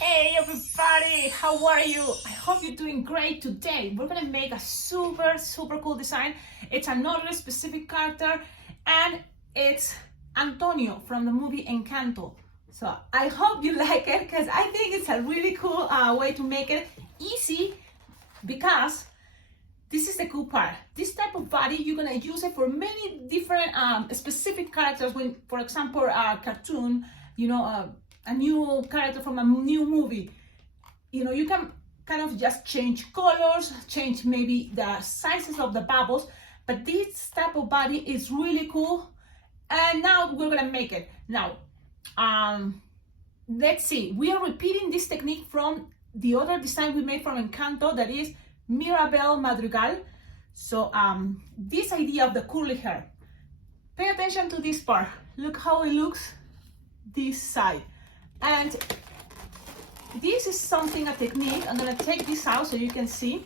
Hey everybody, how are you? I hope you're doing great. Today we're gonna make a super cool design. It's another specific character and it's Antonio from the movie Encanto. So I hope you like it because I think it's a really cool way to make it easy, because this is the cool part. This type of body, you're gonna use it for many different specific characters. When, for example, a cartoon, a new character from a new movie, you can kind of just change colors, change maybe the sizes of the bubbles, but this type of body is really cool. And now we're gonna make it. Now, let's see, we are repeating this technique from the other design we made from Encanto, that is Mirabel Madrigal. So this idea of the curly hair, pay attention to this part. Look how it looks this side. And this is a technique. I'm gonna take this out so you can see.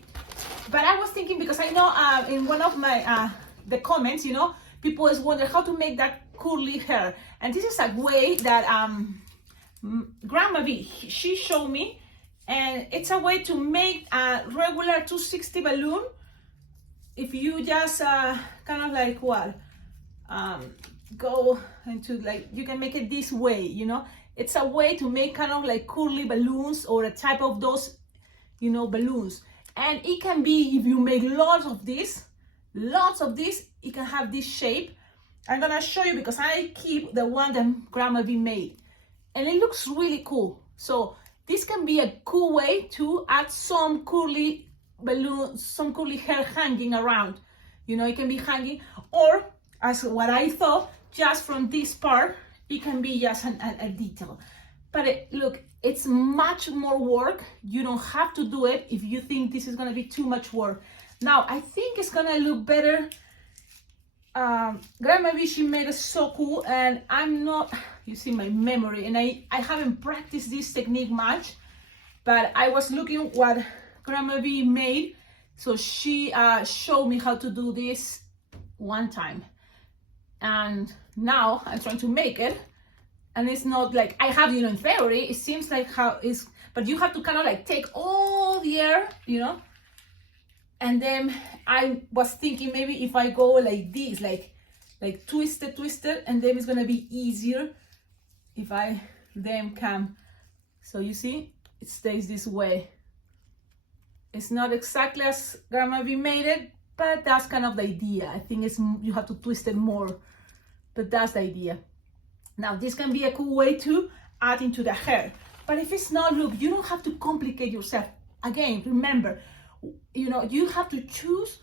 But I was thinking, because I know in one of my the comments, people always wonder how to make that curly hair. And this is a way that Grandma V, she showed me, and it's a way to make a regular 260 balloon. If you just kind of like go into, like, you can make it this way, It's a way to make kind of like curly balloons, or a type of those, balloons. And it can be, if you make lots of this, it can have this shape. I'm gonna show you because I keep the one that Grandma V made, and it looks really cool. So this can be a cool way to add some curly balloons, some curly hair hanging around. It can be hanging, or as what I thought, just from this part, it can be just a detail. But look, it's much more work. You don't have to do it if you think this is gonna be too much work. Now, I think it's gonna look better. Grandma V, she made it so cool, and I'm not, you see my memory, and I haven't practiced this technique much, but I was looking what Grandma V made. So she showed me how to do this one time. And now I'm trying to make it, and it's not like I have, in theory, it seems like how is, but you have to kind of like take all the air, and then I was thinking maybe if I go like this, like twist it, and then it's gonna be easier if I then can. So you see, it stays this way. It's not exactly as Grandma V made it, but that's kind of the idea. I think you have to twist it more, but that's the idea. Now, this can be a cool way to add into the hair. But if it's not, look, you don't have to complicate yourself. Again, remember, you have to choose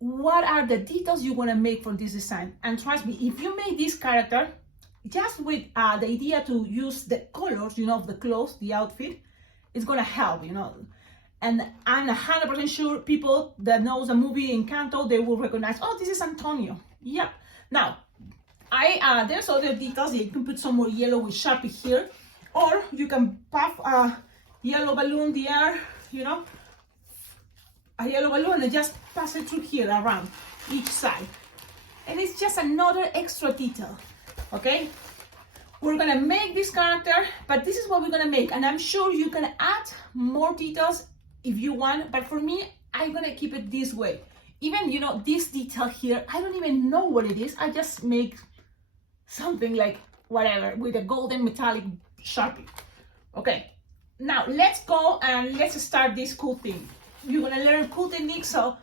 what are the details you want to make for this design. And trust me, if you make this character just with the idea to use the colors, of the clothes, the outfit, it's gonna help, And I'm 100% sure people that knows the movie Encanto, they will recognize, oh, this is Antonio. Yep. Now, there's other details. You can put some more yellow with Sharpie here, or you can puff a yellow balloon there, a yellow balloon, and just pass it through here around each side. And it's just another extra detail, okay? We're gonna make this character, but this is what we're gonna make. And I'm sure you can add more details if you want, but for me, I'm gonna keep it this way. Even, this detail here, I don't even know what it is. I just make something like whatever with a golden metallic Sharpie. Okay, now let's go and let's start this cool thing. You're gonna learn cool techniques, so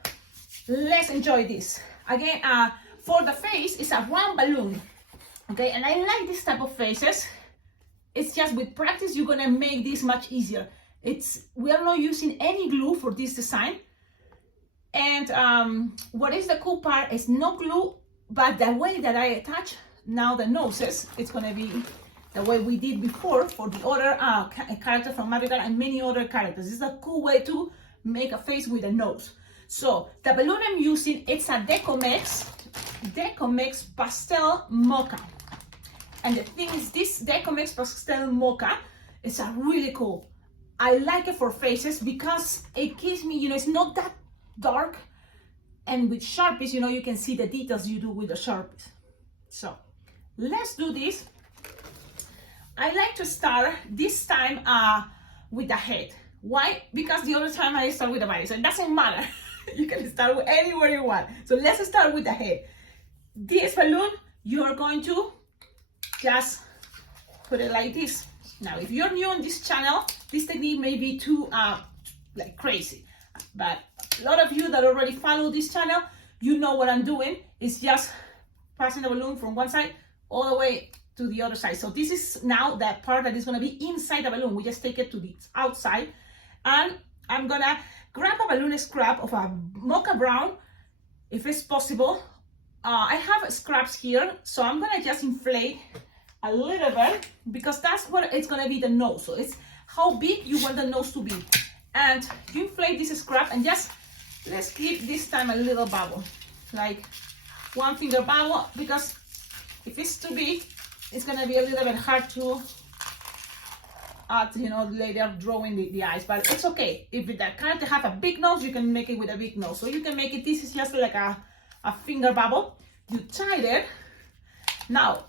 let's enjoy this. Again, for the face, it's a round balloon. Okay, and I like this type of faces. It's just with practice, you're gonna make this much easier. We are not using any glue for this design. And what is the cool part is no glue, but the way that I attach now the noses, it's gonna be the way we did before for the other character from Madrigal and many other characters. This is a cool way to make a face with a nose. So the balloon I'm using, it's a Decomex Pastel Mocha. And the thing is, this Decomex Pastel Mocha is a really cool. I like it for faces because it gives me, it's not that dark, and with Sharpies, you can see the details you do with the Sharpies. So let's do this. I like to start this time with the head. Why? Because the other time I start with the body, so it doesn't matter. You can start anywhere you want. So let's start with the head. This balloon, you're going to just put it like this. Now, if you're new on this channel, this technique may be too like crazy, but a lot of you that already follow this channel, you know what I'm doing. It's just passing the balloon from one side all the way to the other side. So this is now that part that is going to be inside the balloon. We just take it to the outside, and I'm gonna grab a balloon scrap of a mocha brown, if it's possible. I have scraps here, so I'm gonna just inflate a little bit, because that's what it's gonna be, the nose. So it's how big you want the nose to be, and you inflate this scrap, and just let's give this time a little bubble, like 1 finger bubble, because if it's too big, it's gonna be a little bit hard to you know, later drawing the eyes, but it's okay. If the character have a big nose, you can make it with a big nose. So you can make it, this is just like a finger bubble. You tie it. Now,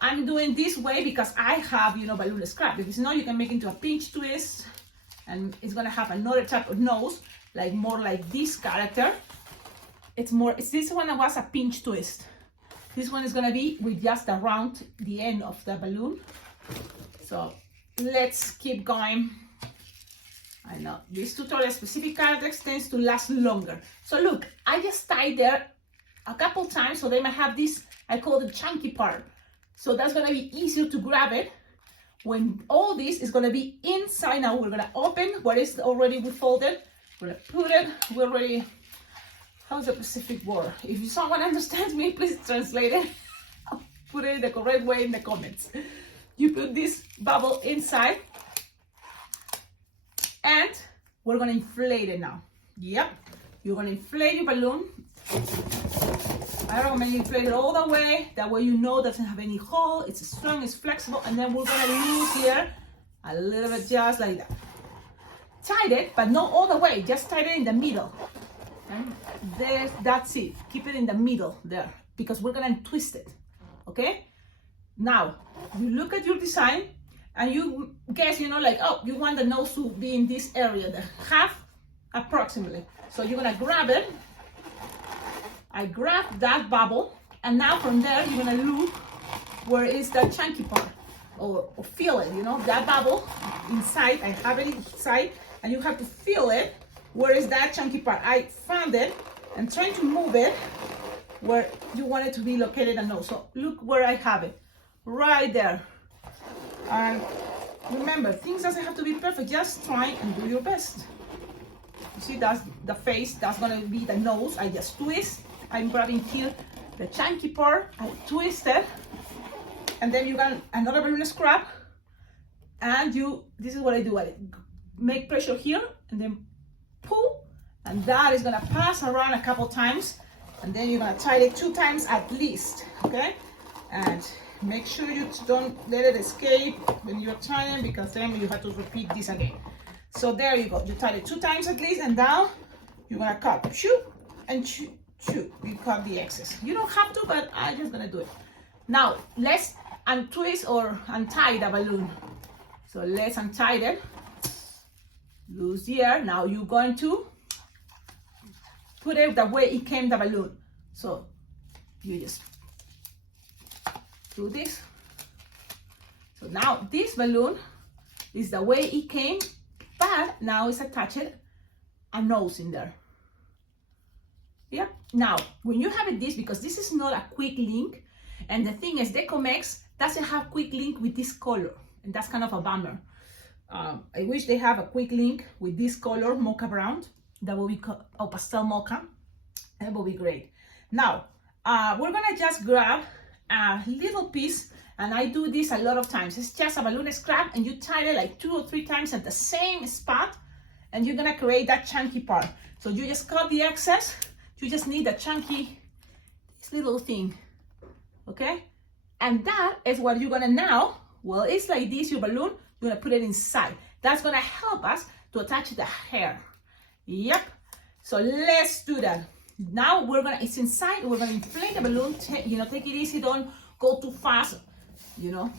I'm doing this way because I have, you know, balloon scrap. If it's not, you can make it into a pinch twist, and it's gonna have another type of nose, like more like this character. It's this one was a pinch twist. This one is gonna be with just around the end of the balloon. So let's keep going. I know this tutorial specific characters tends to last longer. So look, I just tied there a couple times, so they might have this, I call the chunky part. So that's gonna be easier to grab it when all this is gonna be inside. Now we're gonna open what is already we folded. We're gonna put it, we already, how's the specific word? If someone understands me, please translate it. I'll put it the correct way in the comments. You put this bubble inside, and we're gonna inflate it now. Yep, you're gonna inflate your balloon. I recommend you inflate it all the way. That way you know it doesn't have any hole. It's strong, it's flexible, and then we're gonna lose here a little bit, just like that. Tie it, but not all the way. Just tie it in the middle. And there, that's it. Keep it in the middle there, because we're gonna twist it. Okay. Now, you look at your design and you guess, you know, like, oh, you want the nose to be in this area, the half approximately. So you're gonna grab it. I grab that bubble, and now from there, you're gonna look where is that chunky part, or feel it, you know, that bubble inside. I have it inside, and you have to feel it. Where is that chunky part? I found it, and trying to move it where you want it to be located the nose. So look where I have it. Right there. And remember, things doesn't have to be perfect. Just try and do your best. You see, that's the face. That's gonna be the nose. I just twist. I'm grabbing here the chunky part. I twist it, and then you got another balloon scrap. And this is what I do. I make pressure here, and then pull, and that is gonna pass around a couple times, and then you're gonna tie it 2 times at least. Okay, and make sure you don't let it escape when you're tying, because then you have to repeat this again. So there you go. You tie it 2 times at least, and now you're gonna cut, shoot, and shoot. You cut the excess. You don't have to, but I'm just gonna do it. Now let's untwist or untie the balloon. So let's untie it. Loose the air. Now you're going to put it the way it came, the balloon. So you just do this. So now this balloon is the way it came, but now it's attached a nose in there. Yeah. Now, when you have it this, because this is not a quick link, and the thing is, Decomex doesn't have quick link with this color, and that's kind of a bummer. I wish they have a quick link with this color, mocha brown, that will be pastel mocha. That will be great. Now, we're gonna just grab a little piece, and I do this a lot of times. It's just a balloon scrap, and you tie it like 2 or 3 times at the same spot, and you're gonna create that chunky part. So you just cut the excess. You just need a chunky, this little thing, okay? And that is what you're gonna now, well, it's like this, your balloon, you're gonna put it inside. That's gonna help us to attach the hair. Yep, so let's do that. Now it's inside, we're gonna inflate the balloon, take it easy, don't go too fast, you know?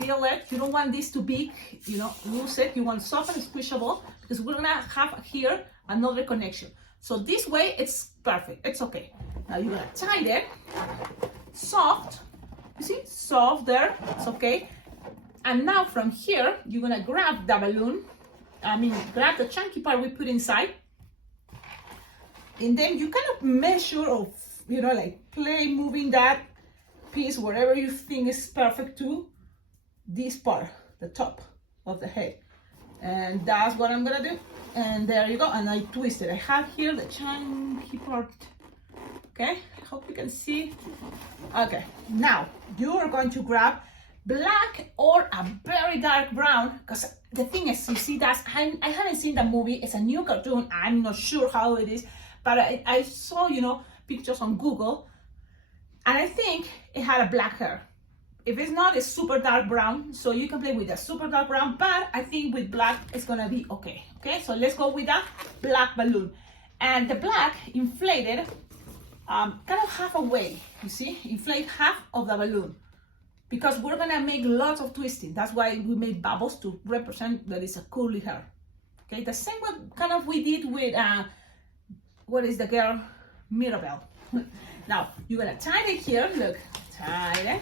feel it. You don't want this to be, you know, loose it. You want soft and squishable because we're gonna have here another connection. So this way it's perfect, it's okay. Now you're gonna tie it, soft, you see, soft there, it's okay. And now from here, you're gonna grab the balloon, grab the chunky part we put inside, and then you kind of measure or, you know, like play moving that piece wherever you think is perfect to this part, the top of the head. And that's what I'm gonna do. And there you go, and I twist it. I have here the chunky part. Okay, I hope you can see. Okay, now you are going to grab black or a very dark brown, because the thing is, you see that I haven't seen the movie. It's a new cartoon. I'm not sure how it is, but I saw, you know, pictures on Google, and I think it had a black hair. If it's not, it's super dark brown, so you can play with a super dark brown, but I think with black it's gonna be okay. Okay, so let's go with the black balloon. And the black inflated kind of halfway, you see, inflate half of the balloon, because we're gonna make lots of twisting. That's why we made bubbles to represent that it's a curly hair. Okay, the same way kind of we did with what is the girl, Mirabelle. Now you're gonna tie it here, look, tie it.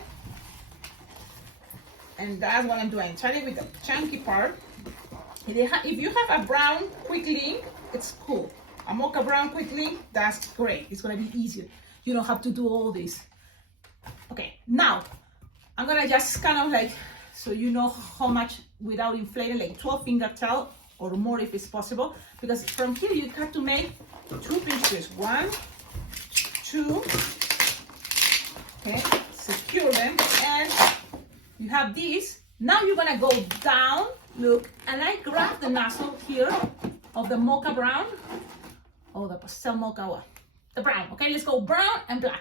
And that's what I'm doing, tie it with the chunky part. If you have a brown quick link, it's cool. A mocha brown quick link, that's great. It's gonna be easier. You don't have to do all this. Okay, now I'm gonna just kind of like, so you know how much without inflating, like 12 finger tail or more if it's possible, because from here you have to make 2 pinches. 1, 2, okay, secure them, and you have these. Now you're gonna go down, look, and I grab the nozzle here of the mocha brown, or the pastel mocha one, the brown. Okay, let's go brown and black.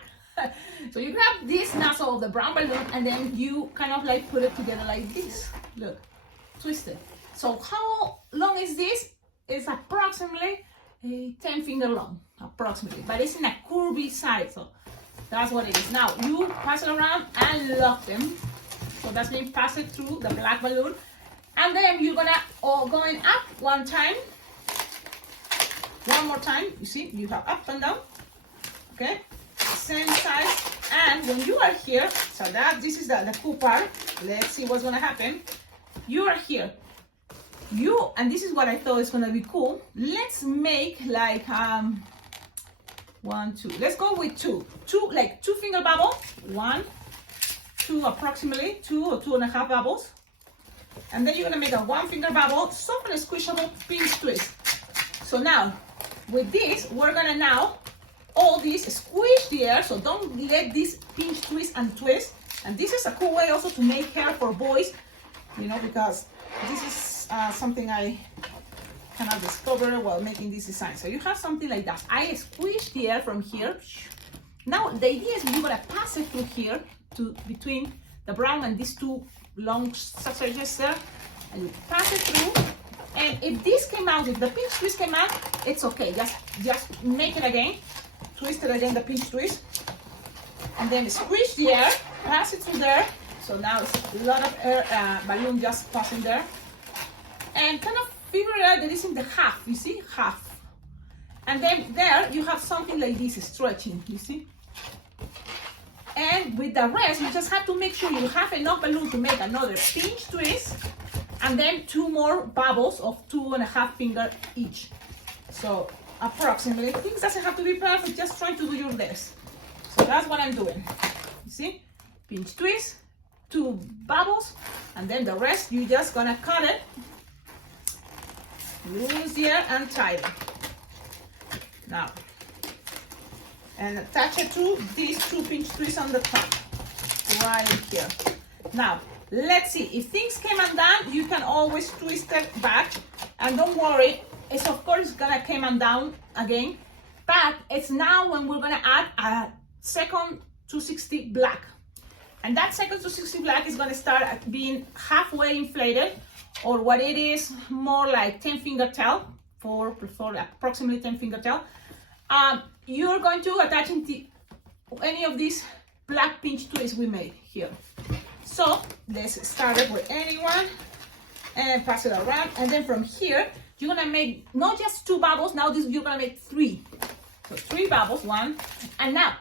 So you grab this nozzle of the brown balloon, and then you kind of like put it together like this. Look, twist it. So how long is this? It's approximately a 10 finger long, approximately, but it's in a curvy side, so that's what it is. Now you pass it around and lock them. So that's being passed through the black balloon, and then you're gonna going up one time, one more time. You see, you have up and down. Okay, same size. And when you are here, so that this is the cool part. Let's see what's gonna happen. You are here. And this is what I thought is gonna be cool. Let's make like 1, 2. Let's go with 2, like 2 finger bubble. 1, 2, approximately 2 or 2.5 bubbles, and then you're gonna make a 1 finger bubble, soft and squishable pinch twist. So now with this, we're gonna now all this squish the air, so don't let this pinch twist and twist. And this is a cool way also to make hair for boys, you know, because this is something I kind of discovered while making this design. So you have something like that. I squish the air from here. Now the idea is you're gonna pass it through here to between the brown and these 2 long sausages there, and you pass it through. And if this came out, if the pinch twist came out, it's okay. Just make it again, twist it again, the pinch twist, and then squish the air, pass it through there. So now it's a lot of air, balloon just passing there, and kind of figure out that it's in the half. You see, half, and then there you have something like this stretching. You see. And with the rest, you just have to make sure you have enough balloon to make another pinch twist, and then 2 more bubbles of 2.5 finger each. So approximately, things doesn't have to be perfect, just try to do your best. So that's what I'm doing. You see, pinch twist, 2 bubbles, and then the rest you just gonna cut it, loose the air and tie it. Now, and attach it to these 2 pinch twists on the top, right here. Now, let's see, if things came undone, you can always twist it back, and don't worry, it's of course gonna come undone again, but it's now when we're gonna add a second 260 black. And that second 260 black is gonna start being halfway inflated, or what it is, more like 10 finger tail, for approximately 10 finger tail. You're going to attach into any of these black pinch twists we made here. So let's start it with anyone and pass it around. And then from here, you're gonna make not just 2 bubbles, now this you're gonna make 3. So 3 bubbles, 1. And now,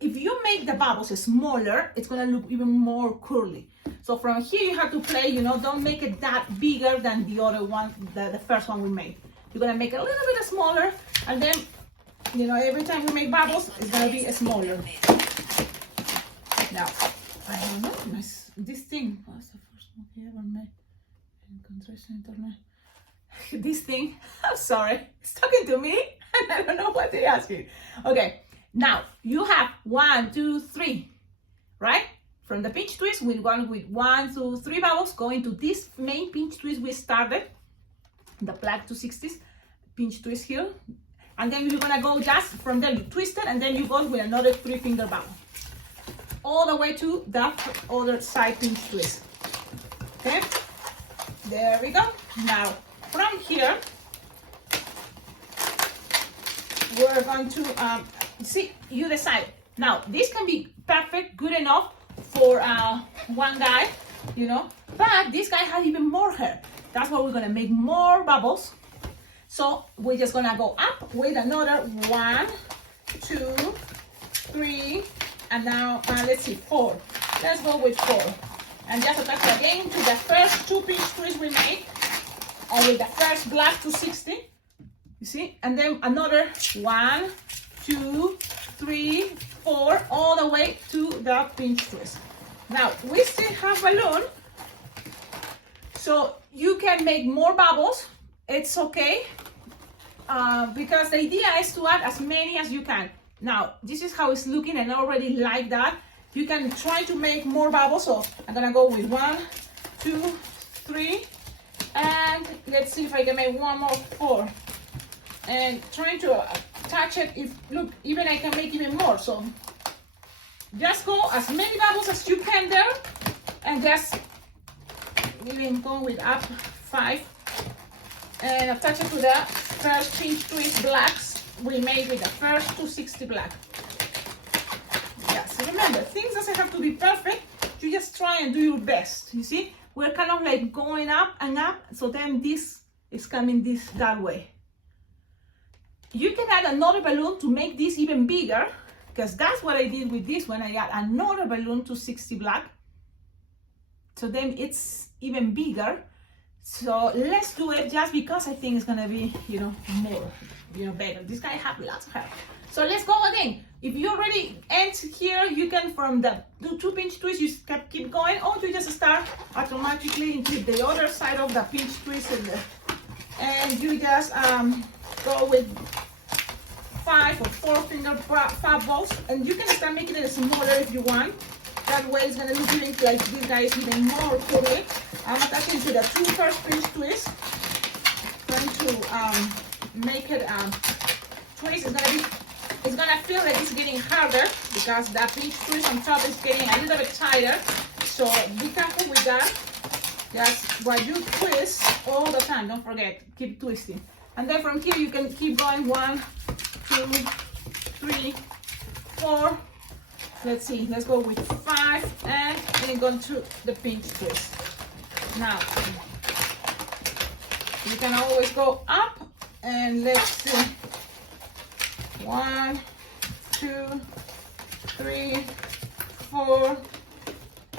if you make the bubbles smaller, it's gonna look even more curly. So from here you have to play, you know, don't make it that bigger than the other one, the first one we made. You're gonna make it a little bit smaller, and then, you know, every time we make bubbles, it's gonna be smaller. Now, I don't know, this thing, what's the first one I ever made? Internet. This thing, I'm sorry, it's talking to me, and I don't know what they're asking. Okay, now you have 1, 2, 3, right? From the pinch twist, we're going with 1, 2, 3 bubbles, going to this main pinch twist we started, the black 260s pinch twist here, and then you're gonna go just from there, you twist it, and then you go with another 3-finger bubble, all the way to the other side pinch twist. Okay, there we go. Now, from here, we're going to see, you decide. Now, this can be perfect, good enough for one guy, you know, but this guy has even more hair. That's why we're gonna make more bubbles. So we're just gonna go up with another 1, 2, 3, and now let's see, 4. Let's go with 4, and just attach again to the first 2 pinch twists we made, and with the first black 260, you see, and then another 1, 2, 3, 4, all the way to the pinch twist. Now we still have balloon, so you can make more bubbles. It's okay, because the idea is to add as many as you can. Now this is how it's looking, and I already like that. You can try to make more bubbles, so I'm gonna go with 1, 2, 3, and let's see if I can make one more, 4, and trying to attach it. If look, even I can make even more. So just go as many bubbles as you can there, and just even go with up 5 and attach it to the first pinch twist blacks we made with the first 260 black. Yes, remember, things doesn't have to be perfect. You just try and do your best. You see, we're kind of like going up and up, so then this is coming that way. You can add another balloon to make this even bigger, because that's what I did with this when I got another balloon 260 black. So then it's even bigger. So let's do it, just because I think it's gonna be, you know, more, you know, better. This guy have lots of hair. So let's go again. If you already end here, you can, from the 2 pinch twists, you keep going, or you just start automatically into the other side of the pinch twist, and you just go with 5 or 4-finger bubbles, and you can start making it smaller if you want. That way it's gonna look even like this guy is even more curly. I'm attaching to the 2 first pinch twists, trying to make it twist. It's gonna feel like it's getting harder because that pinch twist on top is getting a little bit tighter. So be careful with that. Just while you twist all the time, don't forget, keep twisting. And then from here you can keep going, 1, 2, 3, 4. Let's see, let's go with 5, and then go to the pinch twist. Now, you can always go up, and let's see, 1, 2, 3, 4,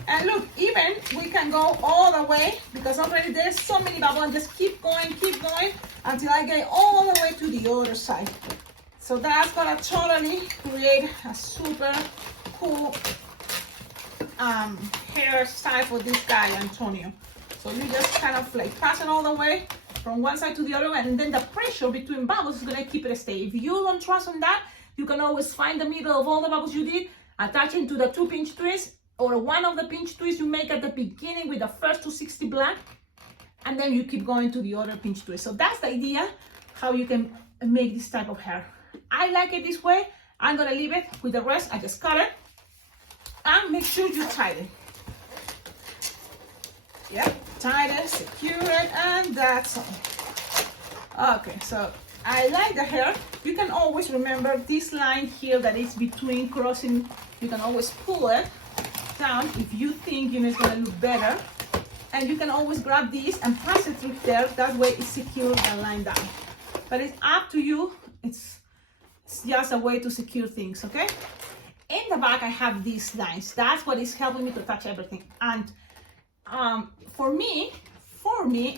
and look, even we can go all the way, because already there's so many bubbles, and just keep going until I get all the way to the other side. So that's gonna totally create a super cool hairstyle for this guy, Antonio. So you just kind of like pass it all the way from one side to the other, and then the pressure between bubbles is gonna keep it stay. If you don't trust on that, you can always find the middle of all the bubbles you did, attach it to the 2 pinch twists, or one of the pinch twists you make at the beginning with the first 260 black, and then you keep going to the other pinch twist. So that's the idea, how you can make this type of hair. I like it this way. I'm gonna leave it with the rest. I just cut it, and make sure you tie it. Yep, tie it, secure it, and that's all. Okay, so I like the hair. You can always remember this line here that is between crossing. You can always pull it down if you think it's gonna look better. And you can always grab this and pass it through there. That way it's secure and lined down. But it's up to you. It's just a way to secure things, okay? In the back, I have these lines. That's what is helping me to touch everything. And for me,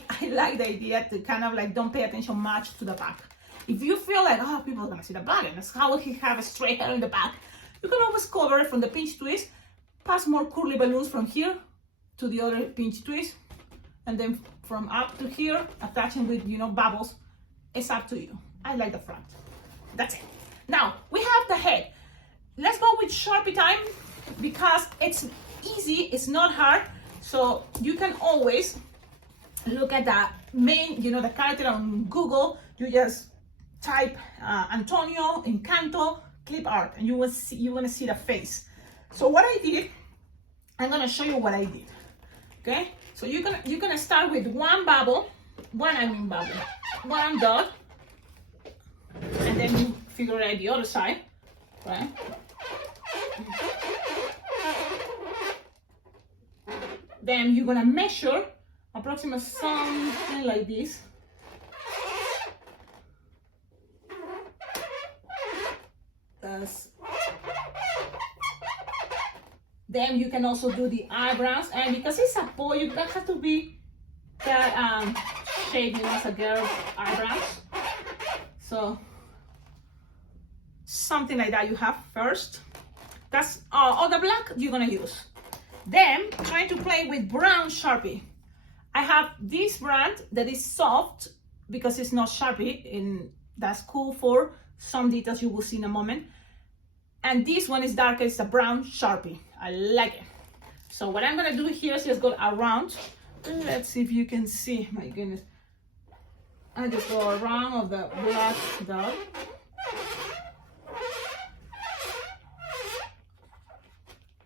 I like the idea to kind of like don't pay attention much to the back. If you feel like, oh, people are gonna see the back, and that's how he have a straight hair in the back, you can always cover it from the pinch twist, pass more curly balloons from here to the other pinch twist, and then from up to here, attaching with, bubbles. It's up to you. I like the front. That's it. Now, we have the head. Let's go with Sharpie time because it's easy, it's not hard. So you can always look at the main, the character on Google. You just type Antonio, Encanto, clip art, and you want to see the face. So what I did, I'm gonna show you what I did. Okay, so you're gonna start with one dot, and then you figure out the other side, right? Then you're gonna measure approximately something like this. Then you can also do the eyebrows, and because it's apoyo, you don't have to be that shape, as a girl's eyebrows. So something like that you have first. That's all the black you're gonna use. Then trying to play with brown Sharpie. I have this brand that is soft because it's not Sharpie, and that's cool for some details you will see in a moment. And this one is darker, it's a brown Sharpie. I like it. So what I'm gonna do here is just go around. Let's see if you can see, my goodness. I just go around of the black dot.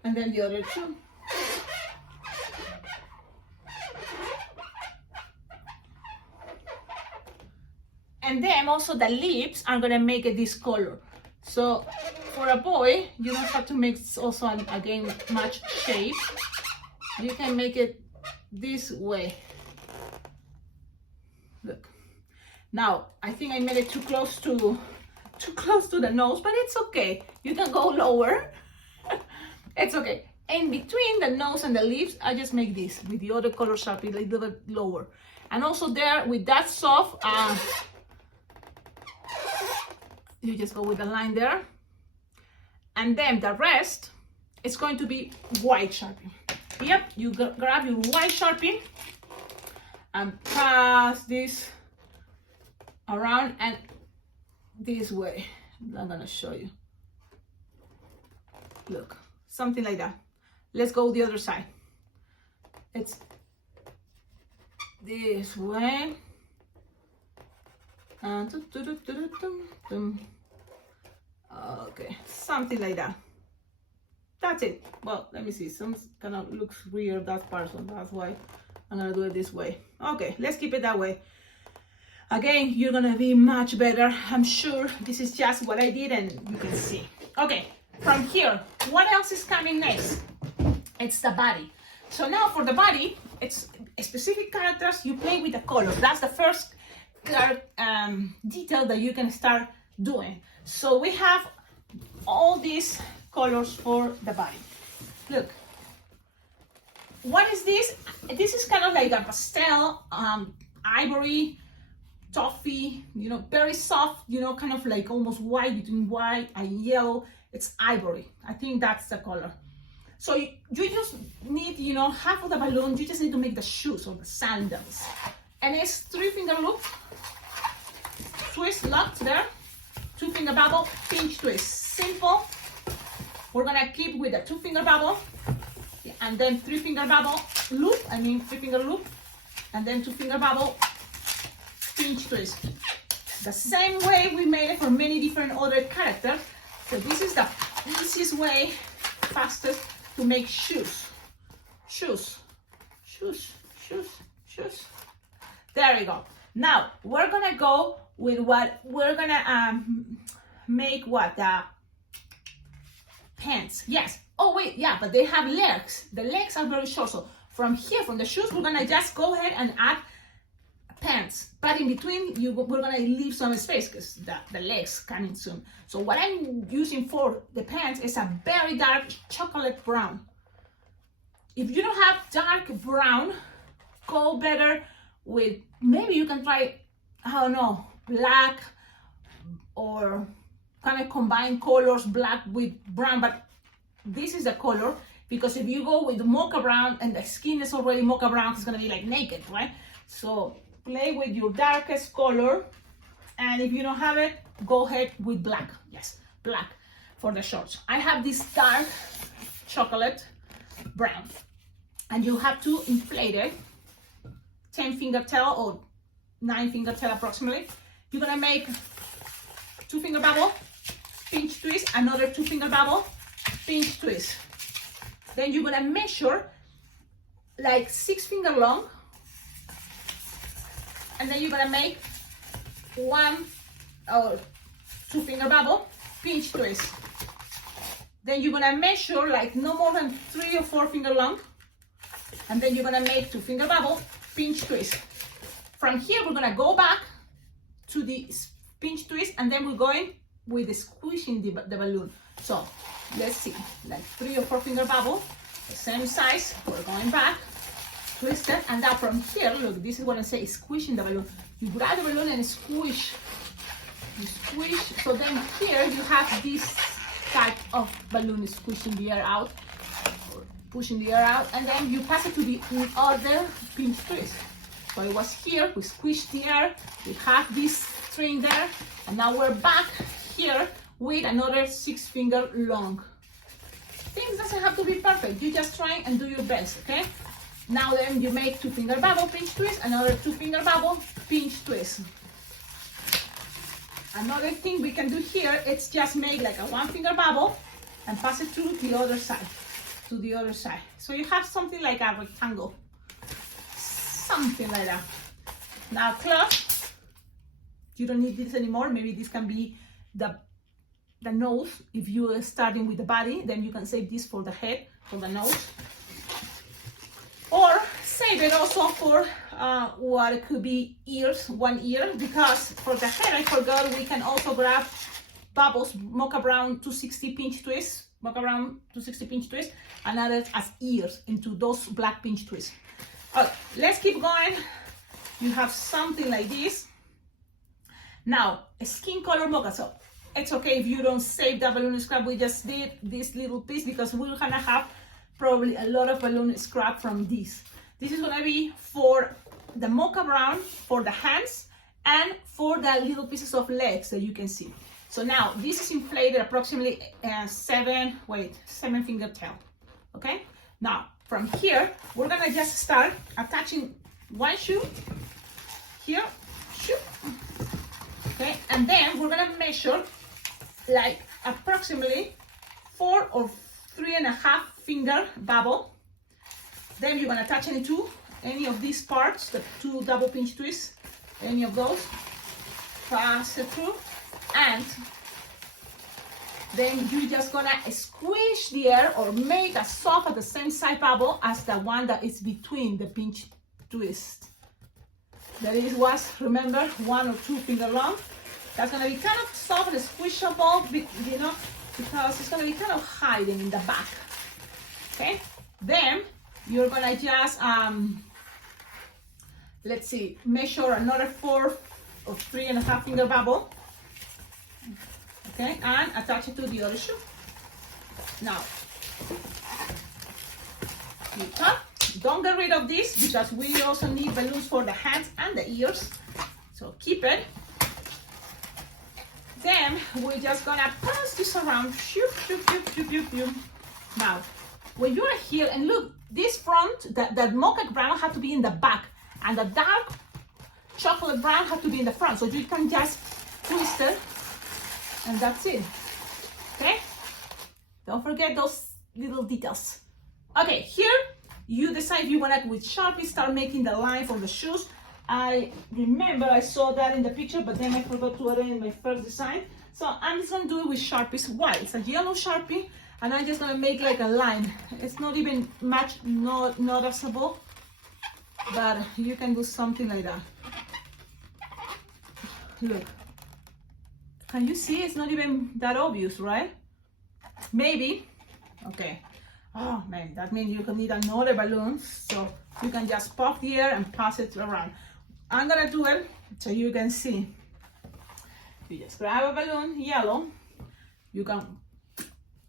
And then the other two. And then also the lips are gonna make it this color. So for a boy, you don't have to make also again much shape. You can make it this way. Look. Now I think I made it too close to the nose, but it's okay. You can go lower. It's okay. In between the nose and the lips, I just make this with the other color Sharpie a little bit lower. And also there with that soft, you just go with the line there. And then the rest is going to be white Sharpie. Yep, you grab your white Sharpie and pass this around and this way. I'm gonna show you. Look, something like that. Let's go the other side. It's this way. And okay, something like that. That's it. Well, let me see. Some kind of looks weird, that part, so that's why I'm gonna do it this way. Okay, let's keep it that way. Again, you're gonna be much better, I'm sure. This is just what I did and you can see. Okay, from here, what else is coming next? It's the body. So now for the body, it's specific characters, you play with the colors. That's the first detail that you can start doing. So we have all these colors for the body. Look, what is this? This is kind of like a pastel, ivory, toffee, very soft, kind of like almost white, between white and yellow. It's ivory. I think that's the color. So you just need, half of the balloon. You just need to make the shoes or the sandals. And it's 3-finger loop, twist locked there, 2-finger bubble, pinch twist. Simple. We're gonna keep with the 2-finger bubble, and then 3-finger bubble loop, 3-finger loop, and then 2-finger bubble, pinch twist. The same way we made it for many different other characters. So this is the easiest way, fastest to make shoes. Shoes. There we go. Now we're gonna go with what we're gonna make. What the pants? Yes, Oh wait, yeah, but they have legs. The legs are very short. So from here, from the shoes, we're gonna just go ahead and add pants. But in between, we're gonna leave some space because the legs coming soon. So what I'm using for the pants is a very dark chocolate brown. If you don't have dark brown, go better with, maybe you can try, I don't know, black, or kind of combine colors, black with brown, but this is the color, because if you go with mocha brown and the skin is already mocha brown, it's gonna be like naked, right? So play with your darkest color, and if you don't have it, go ahead with black. Yes, black for the shorts. I have this dark chocolate brown, and you have to inflate it, 10 finger tail or 9 finger tail approximately. You're gonna make 2 finger bubble, pinch twist, another 2 finger bubble, pinch twist. Then you're gonna measure like 6 finger long, and then you're gonna make 1 or 2 finger bubble, pinch twist. Then you're gonna measure like no more than 3 or 4 finger long, and then you're gonna make 2 finger bubble, pinch twist. From here, we're gonna go back to the pinch twist, and then we're going with the squishing the balloon. So let's see, like 3 or 4 finger bubble, the same size. We're going back, twist it, and now from here, look, this is what I say, squishing the balloon. You grab the balloon and squish. You squish. So then here you have this type of balloon squishing the air out, or pushing the air out, and then you pass it to the other pinch twist. So it was here, we squished the air, we have this string there, and now we're back here with another 6 finger long. Things doesn't have to be perfect, you just try and do your best, okay? Now then you make 2 finger bubble, pinch twist, another 2 finger bubble, pinch twist. Another thing we can do here, it's just make like a 1 finger bubble and pass it to the other side, So you have something like a rectangle, something like that. Now cloth, you don't need this anymore. Maybe this can be the nose. If you are starting with the body, then you can save this for the head, for the nose. Or save it also for what it could be ears, 1 ear, because for the head, I forgot, we can also grab bubbles, mocha brown 260 pinch twist, mocha brown 260 pinch twist, and add it as ears into those black pinch twists. Okay, let's keep going. You have something like this. Now, skin color mocha. So it's okay if you don't save the balloon scrap. We just did this little piece because we're gonna have probably a lot of balloon scrap from this. This is gonna be for the mocha brown, for the hands, and for the little pieces of legs that you can see. So now this is inflated approximately 7 finger tail. Okay. Now from here, we're gonna just start attaching 1 shoe here, shoe. Okay, and then we're gonna measure like approximately 4 or 3.5 finger bubble. Then you're gonna attach it to any of these parts, the 2 double pinch twists, any of those, pass it through, and then you're just gonna squish the air or make a soft at the same side bubble as the one that is between the pinch twist. That is was, remember, 1 or 2 finger long. That's gonna be kind of soft and squishable, you know, because it's gonna be kind of hiding in the back. Okay, then you're gonna just let's see, measure another 4 or 3.5 finger bubble. Okay, and attach it to the other shoe. Now, you cut. Don't get rid of this because we also need balloons for the hands and the ears. So keep it. Then we're just gonna pass this around. Shoop, shoop, shoop, shoop, shoop, shoop. Now, when you are here, and look, this front, that mocha brown had to be in the back, and the dark chocolate brown had to be in the front. So you can just twist it, and that's it. Okay? Don't forget those little details. Okay, here you decide if you want to, with Sharpie, start making the line for the shoes. I remember I saw that in the picture, but then I forgot to add it in my first design. So I'm just gonna do it with Sharpies. Why? It's a yellow Sharpie. and I'm just gonna make like a line. It's not even much noticeable, but you can do something like that. Look, can you see? It's not even that obvious, right? Maybe. Okay. Oh man, that means you can need another balloon, so you can just pop the air and pass it around. I'm gonna do it so you can see. You just grab a balloon, yellow. You can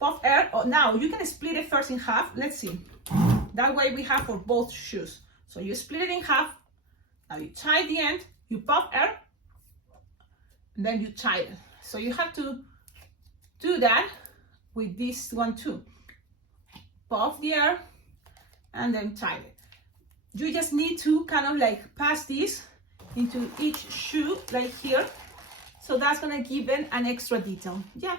pop air. Oh, now you can split it first in half. Let's see. That way we have for both shoes. So you split it in half. Now you tie the end. You pop air. And then you tie it. So you have to do that with this one too. Pop the air and then tie it. You just need to kind of like pass this into each shoe like here. So that's gonna give it an extra detail. Yeah.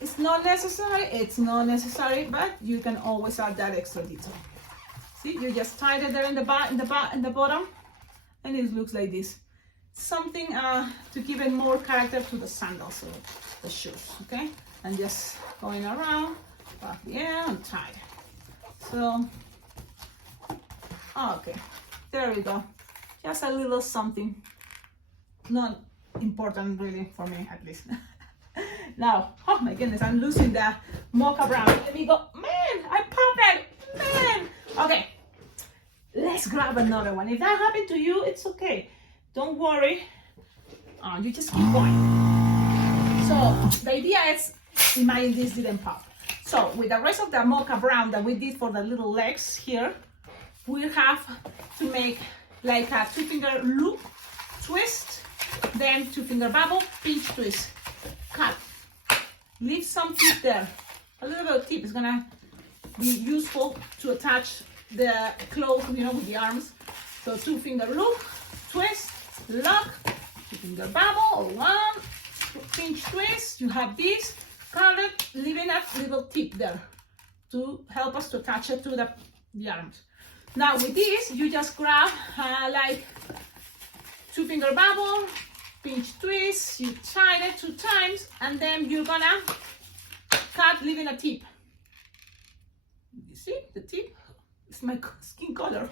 It's not necessary, but you can always add that extra detail. See, you just tied it there in the bottom, and it looks like this. Something to give it more character to the sandals or the shoes, okay? And just going around, yeah, and tied. So, okay, there we go. Just a little something, not important really for me at least. Now, oh my goodness, I'm losing the mocha brown. Let me go. Man, I popped it. Man. Okay, let's grab another one. If that happened to you, it's okay. Don't worry. You just keep going. So the idea is, imagine this didn't pop. So with the rest of the mocha brown that we did for the little legs here, we have to make like a 2-finger loop, twist, then 2-finger bubble, pinch, twist, cut. Leave some tip there. A little bit of tip is gonna be useful to attach the clothes, you know, with the arms. So 2-finger loop, twist, lock, 2-finger bubble, or one, pinch, twist. You have this, cut it, leaving a little tip there to help us to attach it to the arms. Now with this, you just grab like 2-finger bubble, pinch, twist, you tie it 2 times, and then you're gonna cut, leaving a tip. You see the tip? It's my skin color.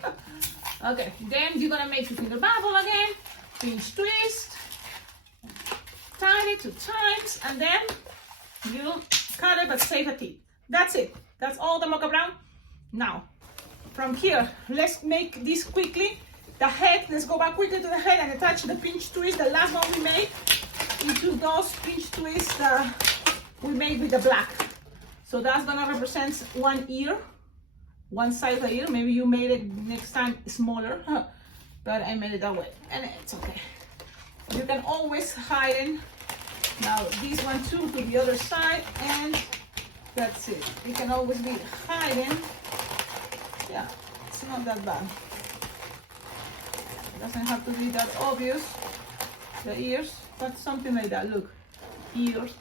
Okay, then you're gonna make 2-finger bubble again, pinch, twist, tie it 2 times, and then you cut it but save a tip. That's it. That's all the mocha brown. Now, from here, let's make this quickly. The head, let's go back quickly to the head and attach the pinch twist, the last one we made, into those pinch twists that we made with the black. So that's gonna represent one ear, one side of the ear. Maybe you made it next time smaller, but I made it that way, and it's okay. You can always hide it. Now this one too to the other side, and that's it. You can always be hiding. Yeah, it's not that bad. It doesn't have to be that obvious, the ears, but something like that. Look, ears.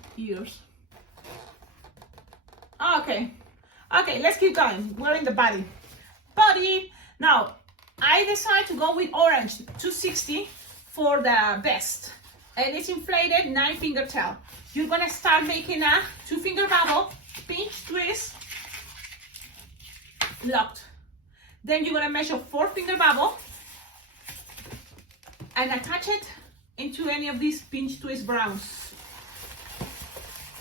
Okay, let's keep going. We're in the body. Now, I decided to go with orange 260 for the vest, and it's inflated 9-finger tail. You're gonna start making a 2-finger bubble, pinch, twist, locked. Then you're gonna measure 4-finger bubble and attach it into any of these pinch, twist browns.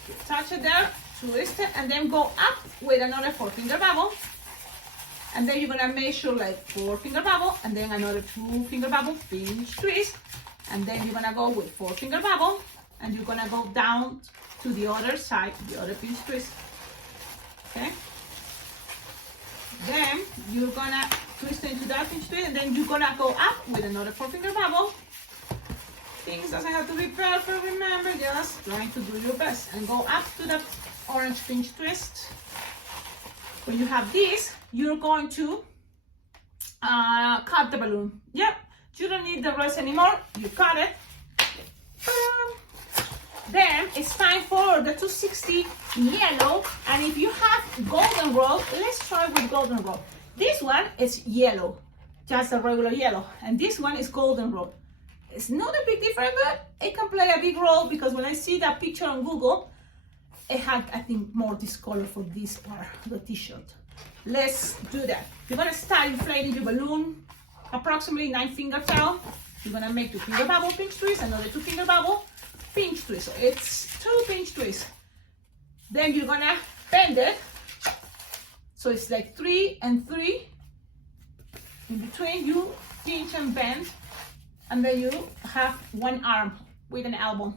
Attach it there, twist it, and then go up with another 4-finger bubble. And then you're gonna measure like 4-finger bubble, and then another 2-finger bubble, pinch, twist, and then you're gonna go with 4-finger bubble, and you're gonna go down to the other side, the other pinch, twist. Okay? Then you're gonna twist into that pinch, twist, and then you're gonna go up with another 4-finger bubble. Things doesn't have to be perfect, remember, just trying to do your best. And go up to the orange pinch twist. When you have this, you're going to cut the balloon. Yep, you don't need the rest anymore. You cut it. Then it's time for the 260 yellow. And if you have golden roll, let's try with golden roll. This one is yellow, just a regular yellow. And this one is golden roll. It's not a big difference, but it can play a big role because when I see that picture on Google, it had, I think, more this color for this part of the t-shirt. Let's do that. You're gonna start inflating your balloon, approximately 9 finger tail. You're gonna make 2 finger bubble pinch twist, another 2 finger bubble pinch twist. So it's 2 pinch twists. Then you're gonna bend it. So it's like 3 and 3. In between, you pinch and bend, and then you have one arm with an elbow,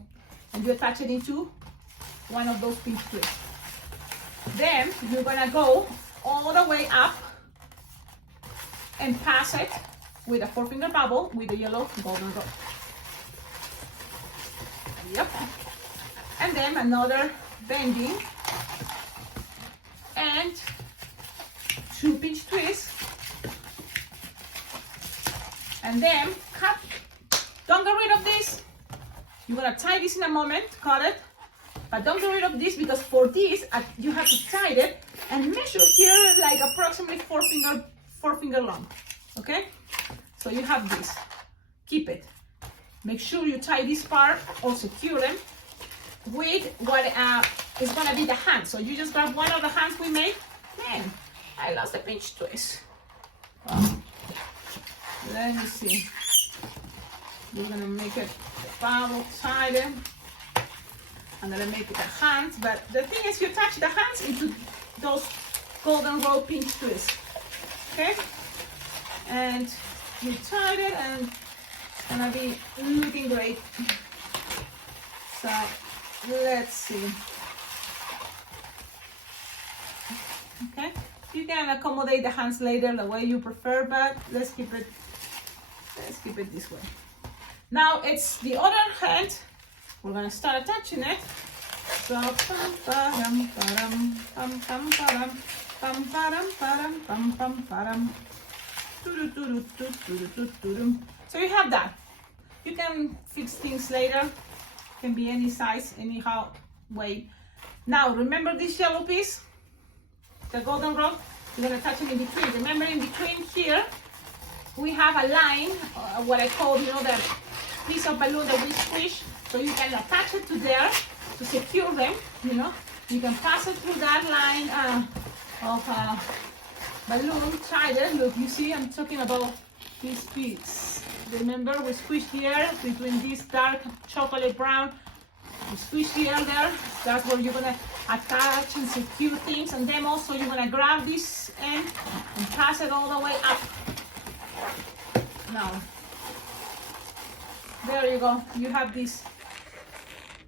and you attach it into one of those pinch twists. Then you're gonna go all the way up and pass it with a 4 finger bubble with the yellow golden rope. Yep. And then another bending and 2 pinch twists. And then cut. Don't get rid of this. You're gonna tie this in a moment, cut it. But don't get rid of this, because for this, you have to tie it and measure here like approximately 4 finger long. Okay? So you have this. Keep it. Make sure you tie this part or secure them with what is gonna be the hand. So you just grab one of the hands we made. Man, I lost the pinch twist. Let me see. We're gonna make it bubble tighter. I'm gonna make it a hand, but the thing is, you attach the hands into those golden rope pinch twists. Okay? And you tie it, and it's gonna be looking great. So let's see. Okay? You can accommodate the hands later the way you prefer, but let's keep it this way. Now it's the other hand. We're gonna start attaching it. So pam param param pam pam param pam param param pam pam param. So you have that. You can fix things later. Can be any size, anyhow way. Now remember this yellow piece, the golden rope. You're gonna attach it in between. Remember, in between here we have a line, what I call, the piece of balloon that we squish. So you can attach it to there to secure them. You can pass it through that line of balloon. Try it. Look, you see, I'm talking about this piece. Remember, we squish here between this dark chocolate brown. We squish here and there. That's where you're gonna attach and secure things. And then also you're gonna grab this end and pass it all the way up. Now, there you go. You have this.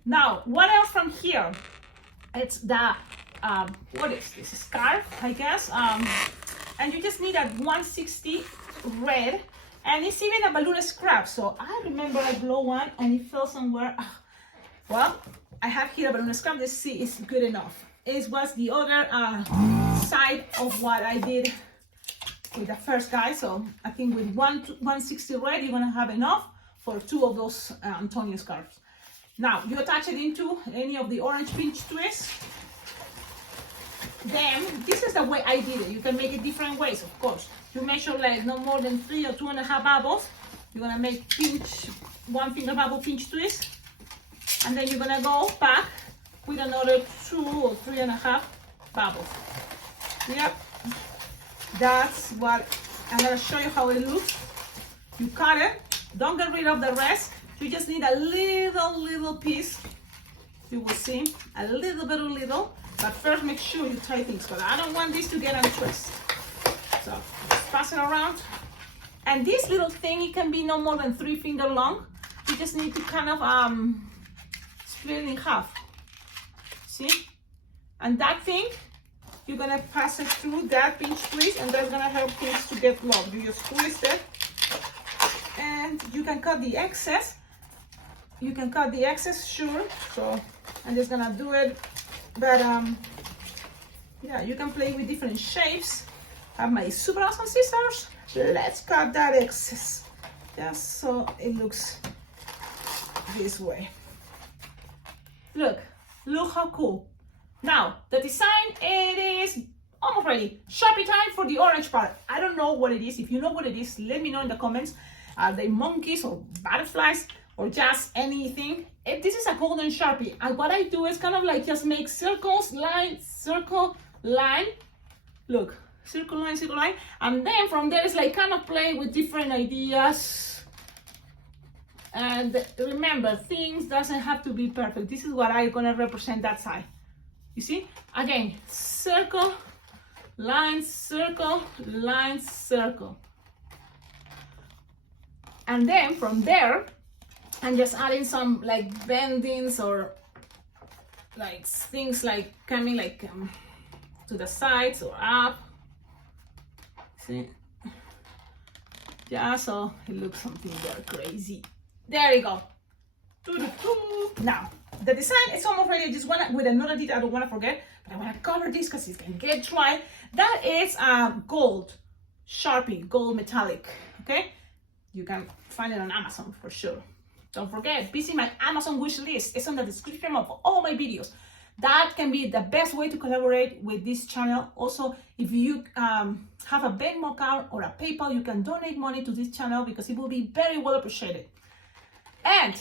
Now, what else from here? It's the what is this? Scarf, I guess. And you just need a 160 red, and it's even a balloon scrap. So I remember I blow one and it fell somewhere. Well, I have here a balloon scrap. Let's see, it's good enough. It was the other side of what I did with the first guy. So I think with 160 red, you're gonna have enough for 2 of those Antonio scarves. Now you attach it into any of the orange pinch twists. Then this is the way I did it. You can make it different ways, of course. You measure like no more than 3 or 2.5 bubbles. You're gonna make 1 finger bubble pinch twist, and then you're gonna go back with another 2 or 3.5 bubbles. Yep, that's what I'm gonna show you how it looks. You cut it. Don't get rid of the rest. You just need a little piece. You will see a little. But first, make sure you tie things, because I don't want this to get untwisted. So just pass it around. And this little thing, it can be no more than 3 finger long. You just need to kind of split it in half. See? And that thing, you're gonna pass it through that pinch twist, and that's gonna help things to get long. You just twist it, and you can cut the excess. Sure. So I'm just gonna do it. But yeah, you can play with different shapes. I have my super awesome scissors. Let's cut that excess, just so it looks this way. Look how cool. Now the design, it is almost ready. Sharpie time for the orange part. I don't know what it is. If you know what it is, let me know in the comments. Are they monkeys or butterflies or just anything. This is a golden Sharpie, and what I do is kind of like just make circles, line, circle, line. Look, circle, line, and then from there it's like kind of play with different ideas. And remember, things doesn't have to be perfect. This is what I'm gonna represent that side. You see? Again, circle, line, circle, line, circle. And then from there, I'm just adding some like bendings or like things like coming like to the sides or up. See? Yeah, so it looks something very crazy. There you go. Now, the design is almost ready. I just want to, with another detail I don't want to forget, but I want to cover this because it can get dry. That is gold Sharpie, gold metallic, okay? You can find it on Amazon for sure. Don't forget, visit my Amazon wish list. It's on the description of all my videos. That can be the best way to collaborate with this channel. Also, if you have a Venmo account or a PayPal, you can donate money to this channel because it will be very well appreciated. And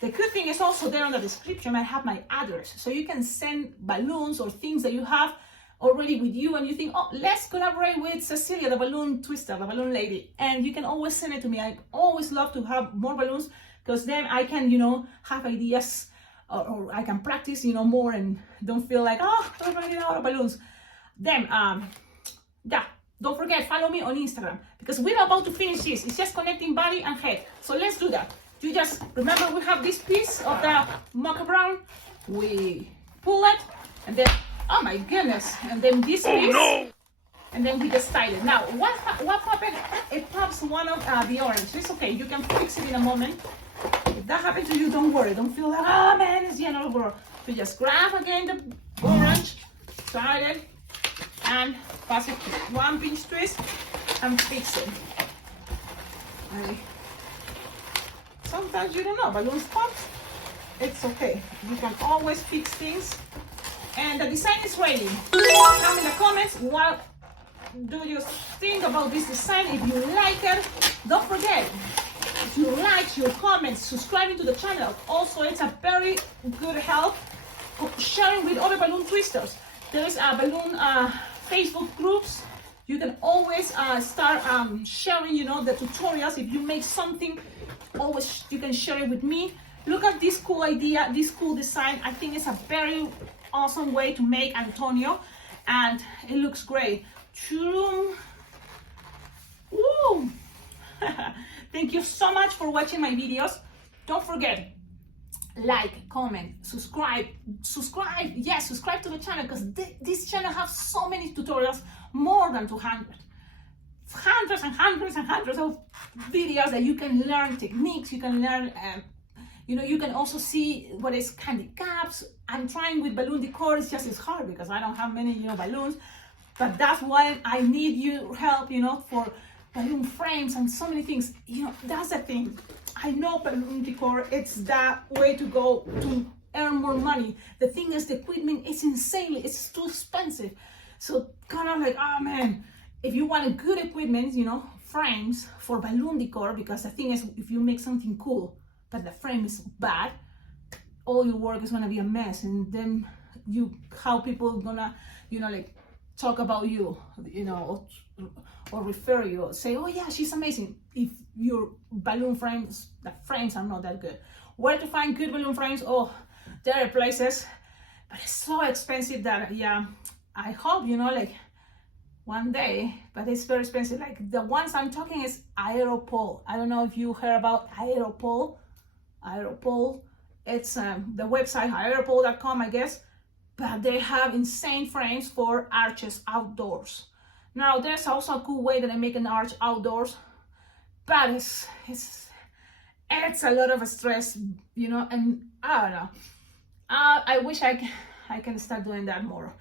the good thing is also there on the description, I have my address. So you can send balloons or things that you have already with you and you think, oh, let's collaborate with Cecilia, the balloon twister, the balloon lady. And you can always send it to me. I always love to have more balloons because then I can, you know, have ideas or I can practice, you know, more and don't feel like, oh, I'm running out of balloons. Then, yeah, don't forget, follow me on Instagram because we're about to finish this. It's just connecting body and head. So let's do that. You just remember we have this piece of the mocha brown. We pull it and then, oh my goodness, and then this piece. No. And then we just tie it. Now, what happened? It pops one of the orange. It's okay, you can fix it in a moment. If that happens to you, don't worry. Don't feel like, oh man, it's the end of the world. You just grab again the orange, tie it, and pass it one pinch twist and fix it. Ready? Sometimes you don't know, balloons pop. It's okay. You can always fix things. And the design is ready. Tell me in the comments what do you think about this design. If you like it, don't forget, if you like your comments, subscribing to the channel. Also, it's a very good help sharing with other balloon twisters. There's a balloon Facebook groups. You can always start sharing, you know, the tutorials. If you make something, always you can share it with me. Look at this cool idea, this cool design. I think it's a very awesome way to make Antonio, and it looks great. Woo! Thank you so much for watching my videos. Don't forget, like, comment, subscribe. Yes, subscribe to the channel because this channel has so many tutorials, more than 200. Hundreds and hundreds and hundreds of videos that you can learn techniques, you can learn, you know, you can also see what is candy caps. I'm trying with balloon decor, it's just as hard because I don't have many, you know, balloons, but that's why I need your help, you know, for balloon frames and so many things. You know, that's the thing. I know balloon decor, it's the way to go to earn more money. The thing is, the equipment is insanely, it's too expensive. So kind of like, oh man, if you want a good equipment, you know, frames for balloon decor, because the thing is, if you make something cool, but the frame is bad, all your work is gonna be a mess, and then how people gonna, you know, like talk about you, you know, or refer you, or say, oh yeah, she's amazing, if your balloon frames, the frames are not that good. Where to find good balloon frames? Oh, there are places, but it's so expensive that, yeah, I hope, you know, like one day, but it's very expensive. Like the ones I'm talking is Aeropol. I don't know if you heard about Aeropol. It's the website aeropol.com, I guess, but they have insane frames for arches outdoors. Now there's also a cool way that I make an arch outdoors, but it's a lot of stress, you know, and I don't know. I wish I can start doing that more.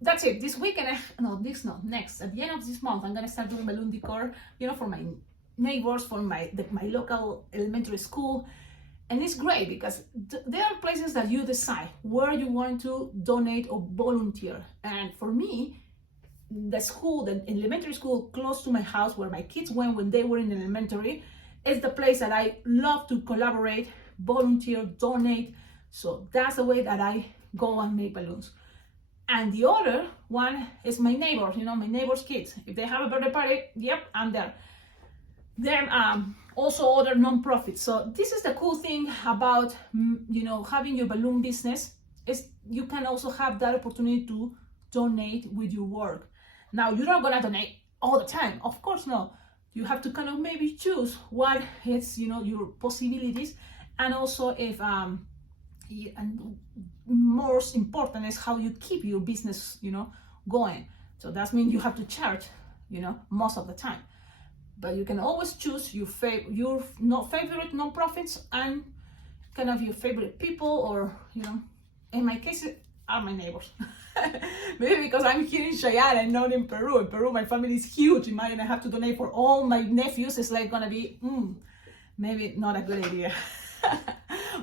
That's it. This weekend, next. At the end of this month, I'm gonna start doing balloon decor, you know, for my neighbors, for my local elementary school. And it's great because there are places that you decide where you want to donate or volunteer. And for me, the elementary school close to my house where my kids went when they were in elementary, It's the place that I love to collaborate, volunteer, donate. So that's the way that I go and make balloons. And the other one is my neighbors, you know, my neighbors' kids. If they have a birthday party, yep, I'm there. Then also other non-profits. So this is the cool thing about, you know, having your balloon business, is you can also have that opportunity to donate with your work. Now, you're not gonna donate all the time, of course, no. You have to kind of maybe choose what is, you know, your possibilities, and also if and most important is how you keep your business, you know, going. So that means you have to charge, you know, most of the time. But you can always choose your favorite non-profits and kind of your favorite people, or, you know, in my case, are my neighbors. Maybe because I'm here in Cheyenne and not in Peru. In Peru, my family is huge. Imagine I have to donate for all my nephews. It's like gonna be, maybe not a good idea.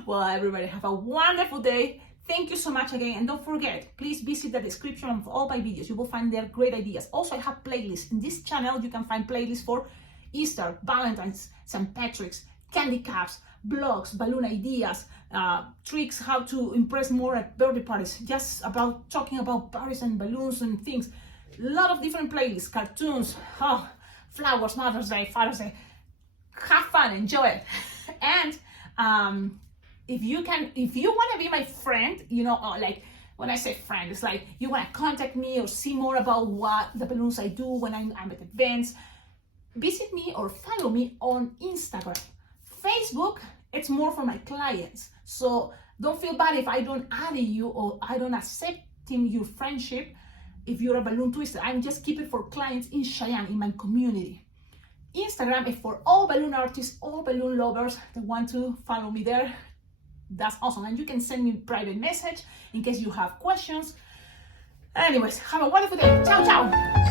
Well, everybody have a wonderful day. Thank you so much again. And don't forget, please visit the description of all my videos. You will find there great ideas. Also, I have playlists. In this channel, you can find playlists for Easter, Valentine's, St. Patrick's, candy caps, blogs, balloon ideas, tricks how to impress more at birthday parties, just about talking about parties and balloons and things. A lot of different playlists, cartoons, flowers, Mother's Day, Father's Day. Have fun, enjoy it. And if you want to be my friend, you know, like when I say friend, it's like you want to contact me or see more about what the balloons I do when I'm at events, visit me or follow me on Instagram. Facebook, it's more for my clients. So don't feel bad if I don't add you or I don't accept your friendship if you're a balloon twister. I'm just keeping for clients in Cheyenne, in my community. Instagram is for all balloon artists, all balloon lovers that want to follow me there. That's awesome. And you can send me a private message in case you have questions. Anyways, have a wonderful day. Ciao, ciao.